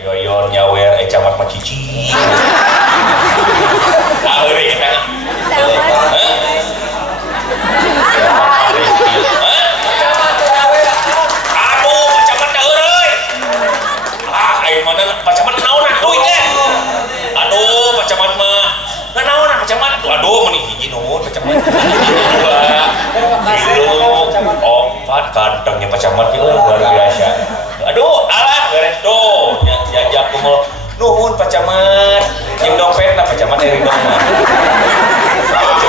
yoyon nyawer camat mah cici. Aheuri eta. Aduh, pacamat aheureuy. Aing mana pacamat naon atuh teh. Aduh, pacamat mah naon pacamat. Aduh, meuni hiji nuhun pacamat. Dua, opat kantongnya pacamat luar biasa. Aduh, alah beres tuh. Jajak kumul nuhun pacamat. Jeung dompetna pacamat eri dong mah.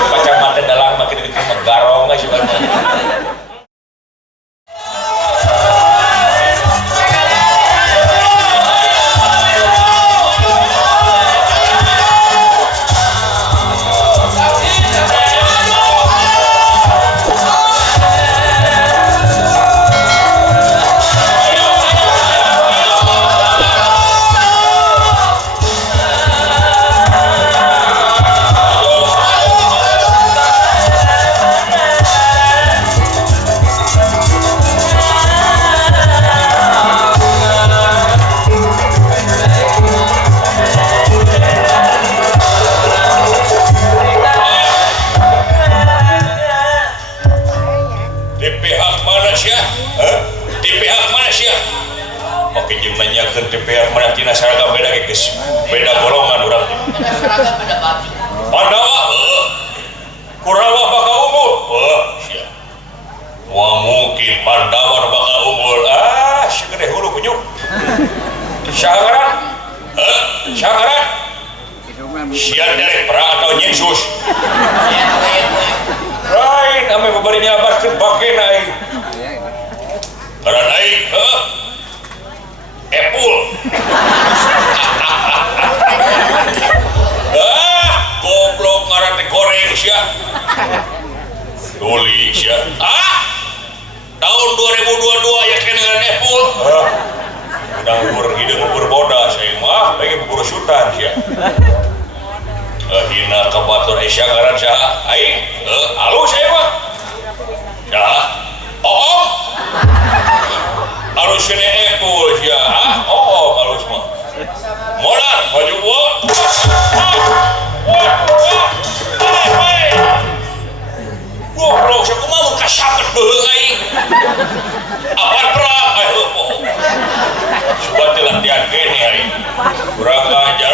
Pacamat dalang makin deukeut menggarong geus juga. Beda golongan orang seragam beda baju Pandawa Kurawa bakal unggul sia wah mungkin Pandawa bakal unggul segede hulu kunyuk Syagaran Syagaran sian derek perang atau Yesus lain ame babarinya abarkeun bakeun aing karena aing Epul goblok ngaran teh goreng sia tuli sia tahun 2022 ya kena dengan Epul udah umur hidup umur bodas saya mah pengen buru syutan sia hina kabatur Aisyah ngaran saha aing alus saya mah ya alus kena Epul sia alus mah molar maju gua goblok saya kumaha mun kasapet beuh aing apaan perang coba teh latihan kene aing kurang ajar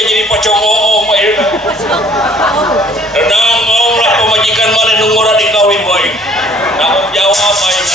jadi pocong om redang om lah pemajikan mana nunggu dikawin boy tanggung jawab baik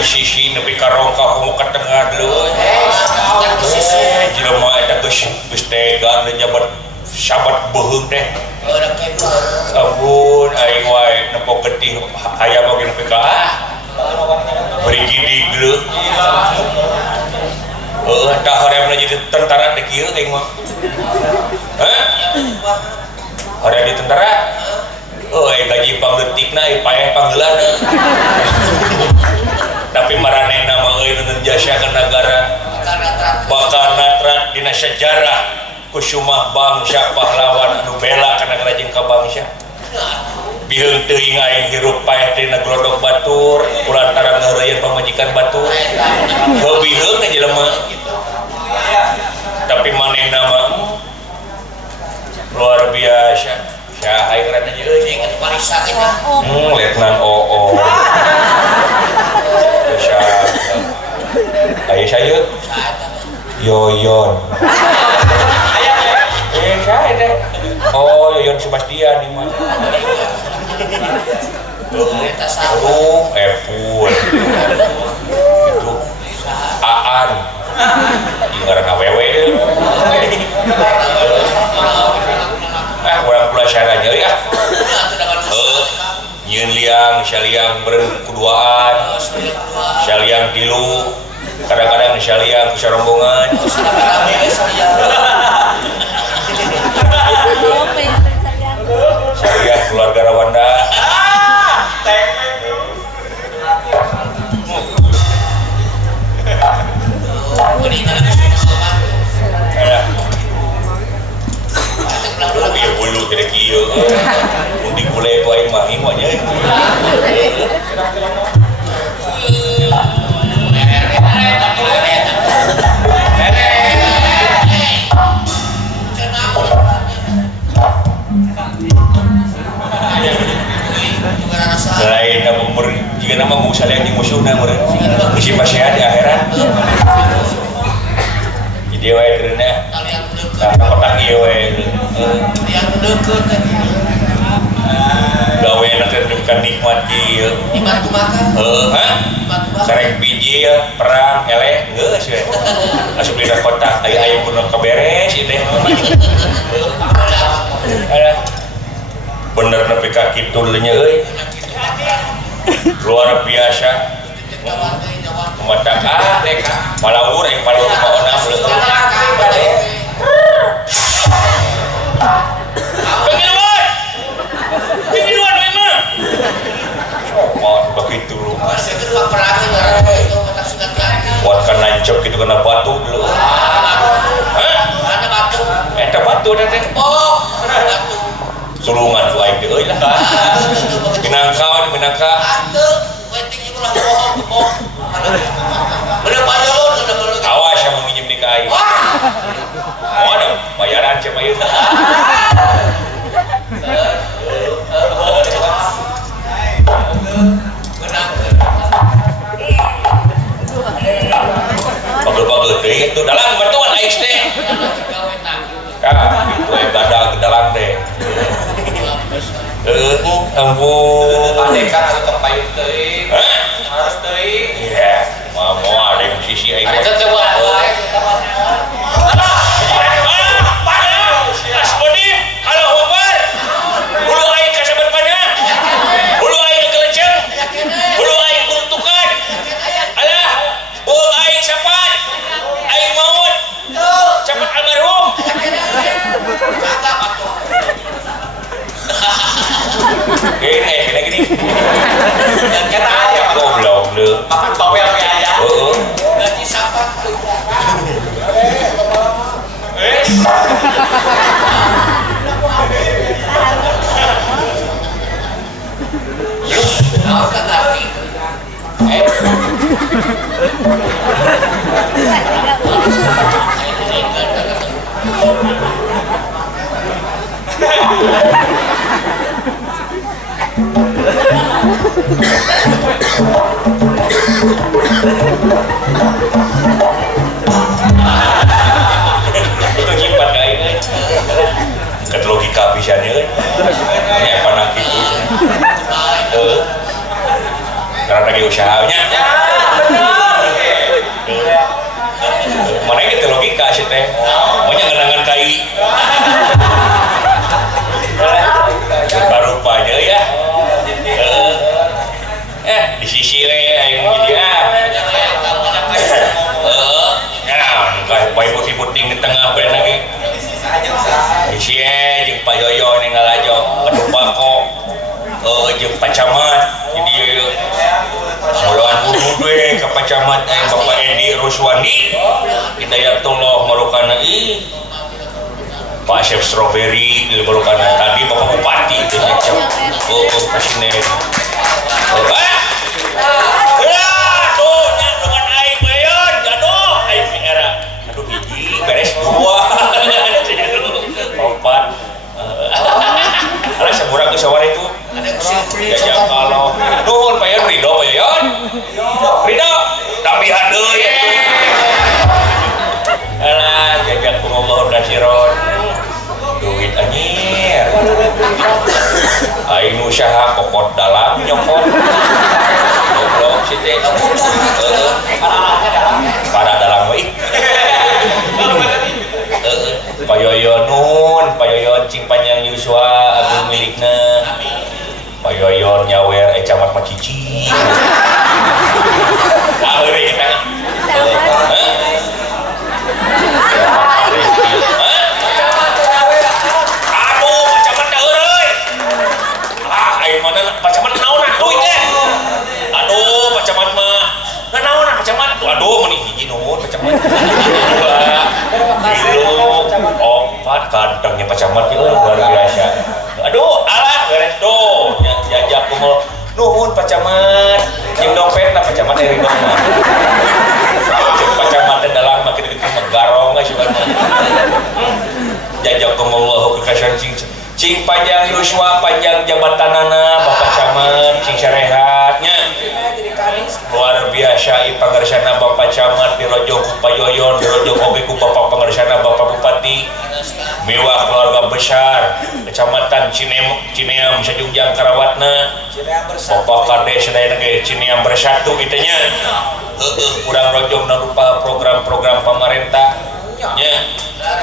sisi nepi karongka kamu ke tengah dulu jelema eta geus tegan dan nyabat sahabat beheung teh ampun aing wae nepok getih aya oge nepi ka beri gidig geuleuh tah hoream jadi tentara teh kieu aing mah hoream di tentara gaji pangdetikna payah panggeula tapi maranehna mah euy nu jasa ka negara bakal natrat dina sejarah kusumah bangsa pahlawan anu bela ka negara jeung ka bangsa biheung teuing aing hirup payah dina glodok batur kulantaran ngeureuyeuh pamajikan batur biheung na jelema tapi manehna mah luar biasa saha ngaran aja euy inget parisa kita letnan oo aya saya Yoyon saya deh Yoyon Sebastian ini mah Epun itu Aan ngaran awewe orang pula syaranya ya nyeun liang syaliang beureum kuduaan syaliang tilu kadang-kadang syaliang sarombongan syaliang keluarga Rawanda ya bulu tidak kieu undi bule ku aing mah ieu nya lain umur jika nama musa lihat yang musuhna meureun bisi pasehat di akhirat jadi wae kereuna nah kotak ieu wae yang deukeut gawe nanti dekat nikmat ieu nikmat makan sareng biji perang eleh geus we asup di kotak aya kudu kaberes ieu teh bener nepi ka kitu nya euy luar biasa mata palawur yang palawur maona pengiluan memang oh begitu lu buat kena nancep gitu kena batu dulu ada batu ada teh sulungan ku aing teh euy lah minangka awas yang menginjem di kain ada bayaran cuma ieu bagel-bagel teh itu dalang bantuan ais teh itu gadag dalang teh ampun padekan atau terpayun teuing harus teuing iya mau ada yang sisi aing ada coba gini dan kata aja goblok lu makan bawel kayak aja ganti sampah kan ngerti itu nyimpan kain ket logika pisan ieu nya panang kitu karena lagi usahanya mana gitu logika sih teh maunya ngenangan kai Ye jeung Pak Yoyo ning ngalajo Kedupako jeung Pak Camat jadi mudah mudahan we ka Pak Camat Bapak Edi Ruswandi Hidayatullah marukana Pak Chef Strawberry marukana tadi Bapak Bupati itu nyecep kasine tuh dengan aing bayon gaduh aing era aduh hiji beres dua opat ala saburang geus sawar itu jajak kalau nuhun payon Ridho payon Ridho tambihan deui ala jajak kumullah kasiron duit anyir aing usaha kokot dalam nyokot goblok si teh para dalam we Payoyon nun, Payoyon cing panjang Yuswa agung milikna Payoyon nyawer camat macici ahli kita aduh pacamat daereuy aing mana pacamat naon atuh teh aduh pacamat mah naon pacamat aduh meni hiji nuhun pacamat opat kantongnya Pak Camat luar biasa aduh alah beres tuh jajak kumul nuhun Pak Camat yang dompet lah Pak Camat dari dompet Pak Camat dalam makin dikit menggarong sih jajak kumul kekasihan cing panjang Yuswa panjang jabatanana Bapak Camat cing sarehatnya luar biasa pangarsana Bapak Camat dirojo ku Payoyon dirojo oge ku Bapak pangarsana Bapak Bupati mewah keluarga besar Kecamatan Cineam Sajungjang Karawatna Bapak Kades sadayana ge Cineam bersatu kitu nya urang rojo rupa program-program pemerintah nya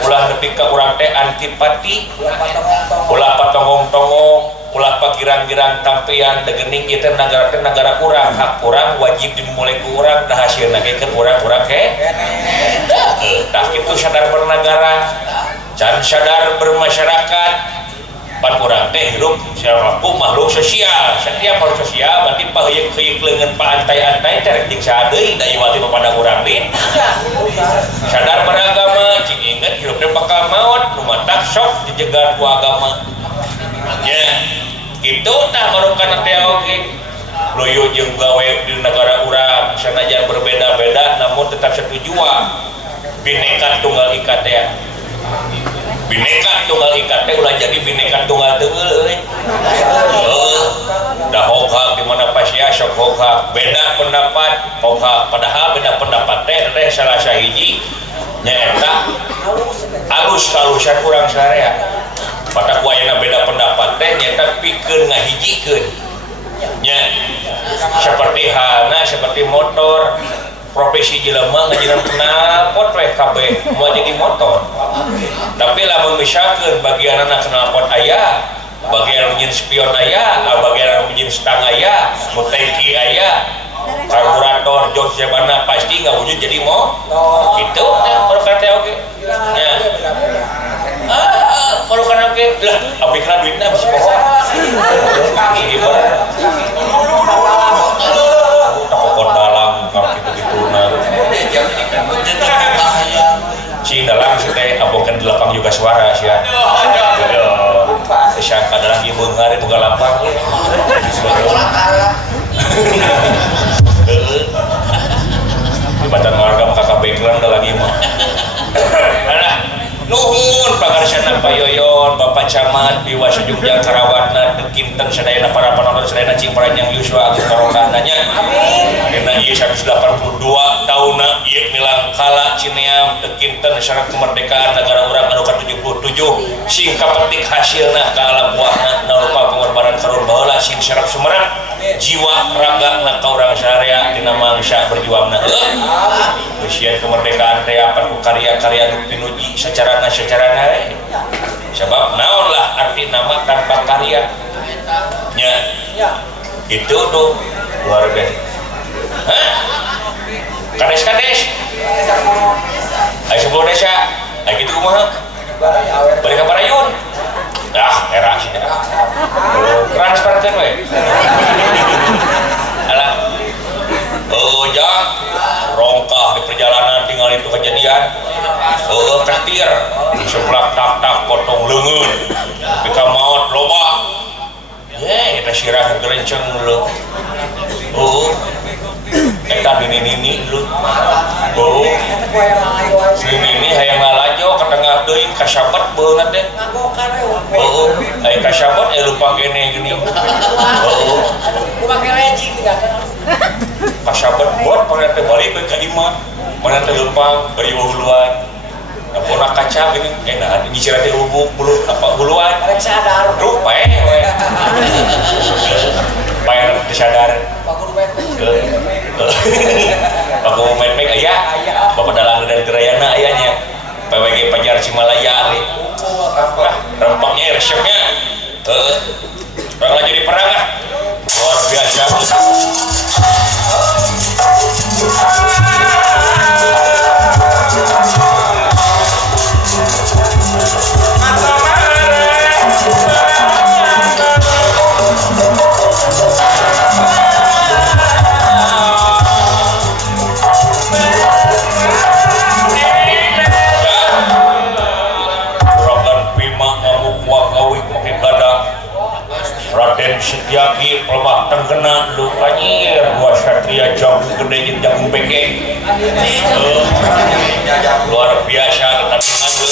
ulah nepi ka urang teh antipati ulah patongong-tongong ulah pagirang-girang tampian degening ieu teh negara urang hak urang wajib dimulai ku urang da hasilna ge keur urang-urang tah kitu sadar bernegara can sadar bermasyarakat pan urang teh hirup selaku makhluk sosial setiap makhluk sosial berarti paheuyeuh leungeun paantai-antai teh rek dingsa deui da iwati kepada urang din sadar beragama cing inget hirup teh bakal maot lumatak sok dijegat ku agama nya kitu tah marukana teh oge loyo jeung gawe di negara urang sanajan berbeda-beda namun tetap satu jua bineka tunggal ika teh bineka tunggal ika teh ulah jadi bineka tunggal teugeul euy da hoka di mana pasya sok hoka beda pendapat hoka padahal beda pendapat teh salah sahiji nyaeta alus-alusan urang sarea pada kuayana beda pendapat teh nyaeta pikeun ngahijikeun nya seperti hana seperti motor profesi jelema ngajinan knalpot we kabeh mau jadi motor tapi lamun misalkeun bagian anak knalpot aya bagian engine spion aya bagian engine stang aya tangki aya karburator jok sebana pasti nggak wujud jadi motor gitu baru kata oke ya baru kan oke lah abis kan duitnya bisa pohon ini tak kokon dalam kalau gitu-gitu si dalam si teh abokan di lapang juga suara sih ya sangka dalam ibu ngari buka lapang di batan warga kakak bengkelan udah lagi mah nuhun pangarsana Payoyon Bapak Camat Biwa Sajungjang Karawatna dekinten sadayana para penonton sadayana cing paranjang Yuswa agung karokananya dina ieu 182 taunna ieu milang kala Cineam dekinten syarat kemerdekaan negara urang anu ka-77 sing kapetik hasilna ka alam buahna narupa pengorbanan karun baheula sing sarep sumerep jiwa raga na ka urang sarea dina mangsa berjuangna geus kemerdekaan teh apa ku karya-karya nu pinuji secara sebab naon lah arti nama tanpa karya nya itu tuh luar biasa kades ayo 10 desa ayo gitu kumaha balik ke Parayun disarankan we. Alah. Jang rongkah di perjalanan tinggal itu kejadian. Traktir sebelah tak potong leungeun. Pika maut loba. Eta sirah gerenceng lu. Eta nini lu. Nini hayang ngalajo ka tengah teuing kasabat beungat teh. Aya kasabat lupa kene gini. Kumaha leci tidak kan. Kasabat buat mana teh balik ke imah. Mana teh lupa bari huluan. Pona kaca gini enak dicira teh hubuk bulu apa huluan. Arek sadar. Duh pae we. Pae disadar. Aku main-main aya. Bapak dalang dan gerayana ayahnya. PWG Pajar Cimalaya nih. Rempaknya resepnya. Bakal jadi perang ah. Luar biasa. Raden Setyaki pelebah tenggena lu anjir dua satria jago gede jeung jagung beke. Luar biasa ketangan lu.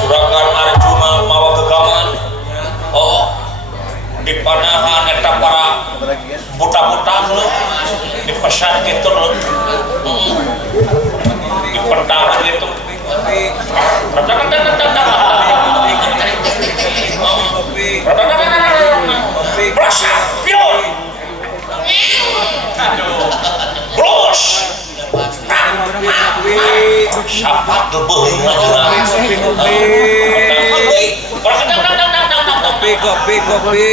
Juragan Arjuna mawa gegaman. Di panahan eta para buta-buta lu di pesan gitu lu di pentangan gitu berasa pion bros siapa gebeuh kopi. Kopi.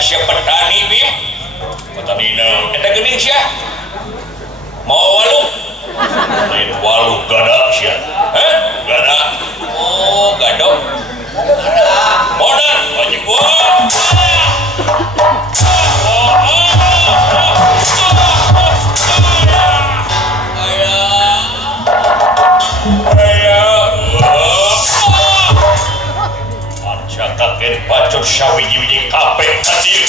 Kasih petani bim, petani nang, eta geuning sia, mau walu, lain walu gada sia, gada, gadok, modal, wajib kakek bacot sawiji-wiji kabeh hadir.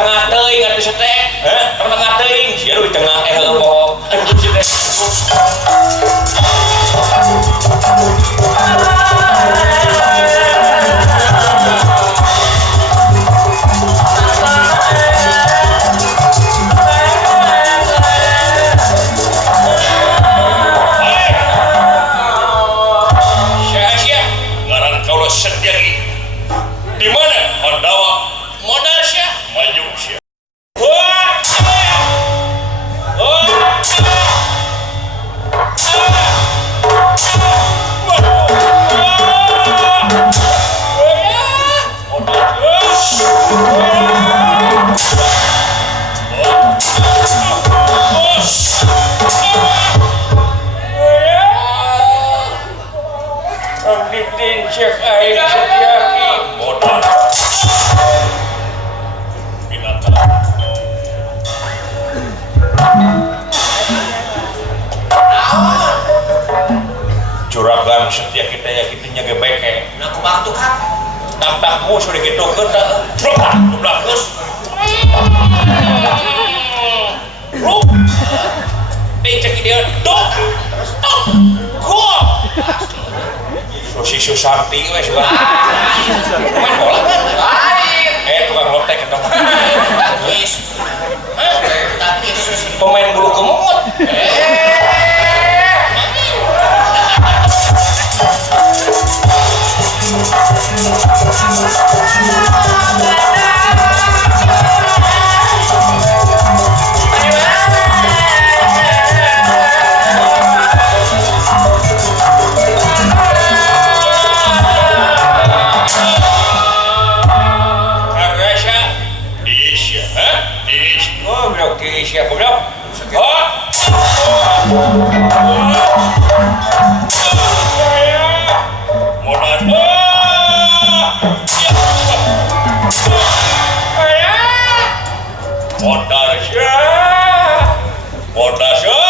tengah teuing atuh teh. Tengah teuing, sia di tengah poho. Sediaki di mana Pandawa modal sia maju sia Cek air sediaki modal binatang juragan setiaki teh kitu nya ge beke nah kumaha tuh Kang tak-takmu sudah gitu kita blok geus cek dia dok terus dok gua si Susanti we suka main bola kan lain tukang lotek dong takis pemain bulu kemut siapa bilang? Modal. Modal sia. Modal sia.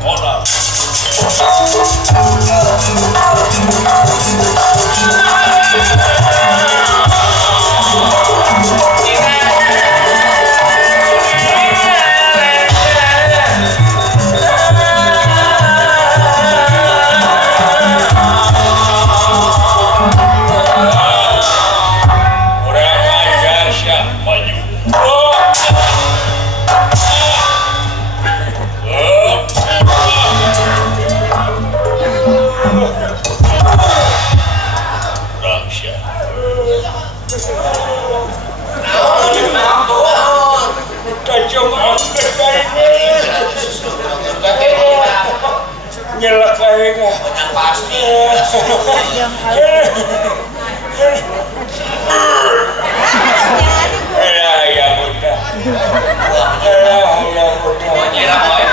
Modal. Nyelak aja pasti ya mudah nyerang wae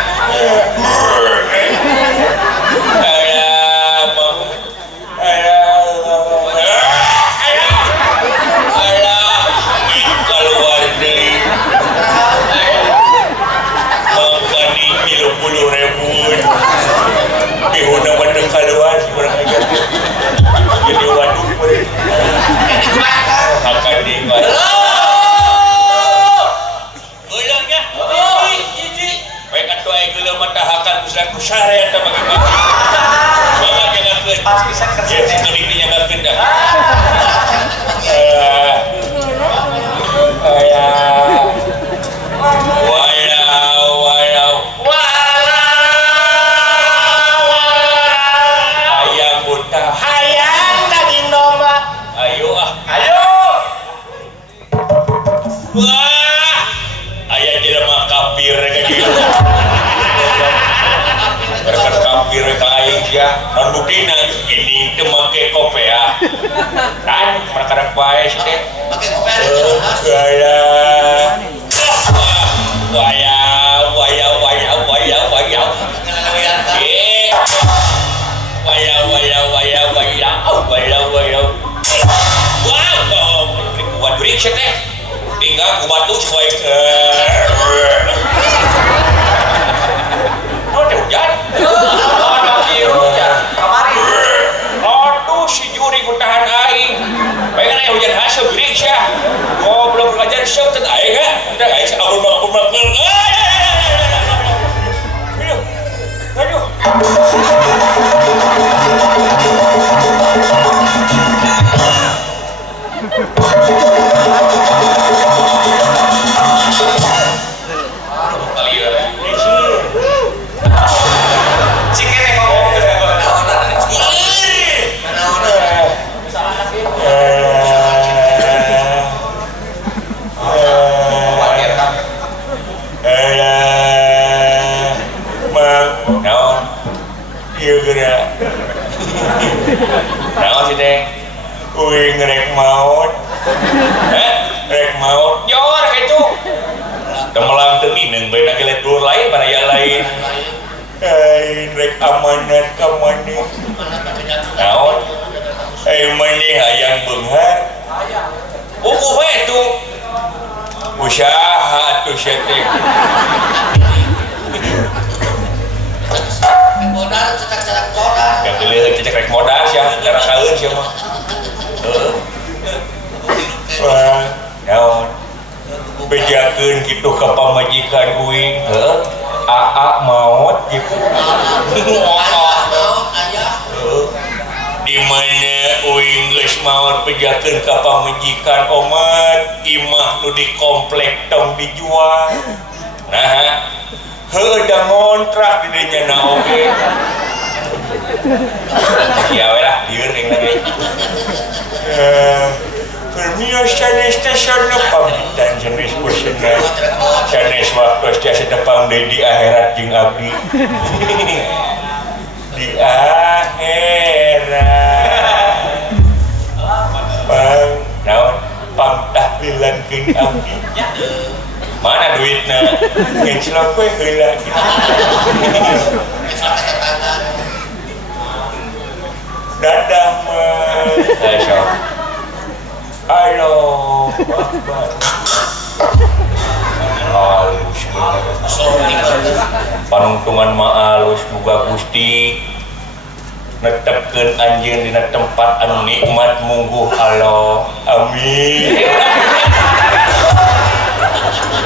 keluar dari mangkani 30.000 bihuna bandeng keluar kurang aja jadi waduh akan di ulangnya baik atuh aya geuleuh mata hakan ku sare eta bagaimana banget nyangakeun pas bisa kerja ya situ di nyangakeun dah non buktina ini teu make kopea kan mereka bae sih teh pakai koper jelas tinggal ku batu sesuai hujan kemarin aduh si juri ku tahan aing baik kan aya hujan hasil birik sia. Goblok ngajar syok teh aing ha. Udah aing abul mak. Aduh. Naon sih deh, uing rek maut, rek maut, nyor gitu, temelang temi neng bena gelet dulur lain pada yang lain, rek amanat kamane, naon, mani hayang benghar, itu, usaha tuh sete. Modal cetak modal. Yang pilih cecek rek modal sih, cara kain sih mah. Wah, naon? Bejakeun kitu ka pamajikan uing, aa maot gitu. Di mana uing geus maot bejakeun ka pamajikan omat imah nu di komplek tong dijual. Nah, udah ngontrak di dinya na oke. Ya lah, dieur yang lagi. Permio sanes stasiun pamitan jenis posina. Sanes waktu stasiun depan di akhirat jeung abdi. Di akhirat. Naon pangtahlilankeun abdi. Mana duitnya? Ngecelok we heula gitu. Dadah mah. Ayo. Halo. Halus panungtungan mah alus muga Gusti netepkeun anjeun dina tempat anu nikmat mungguh Allah. Amin.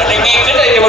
Ini kita itu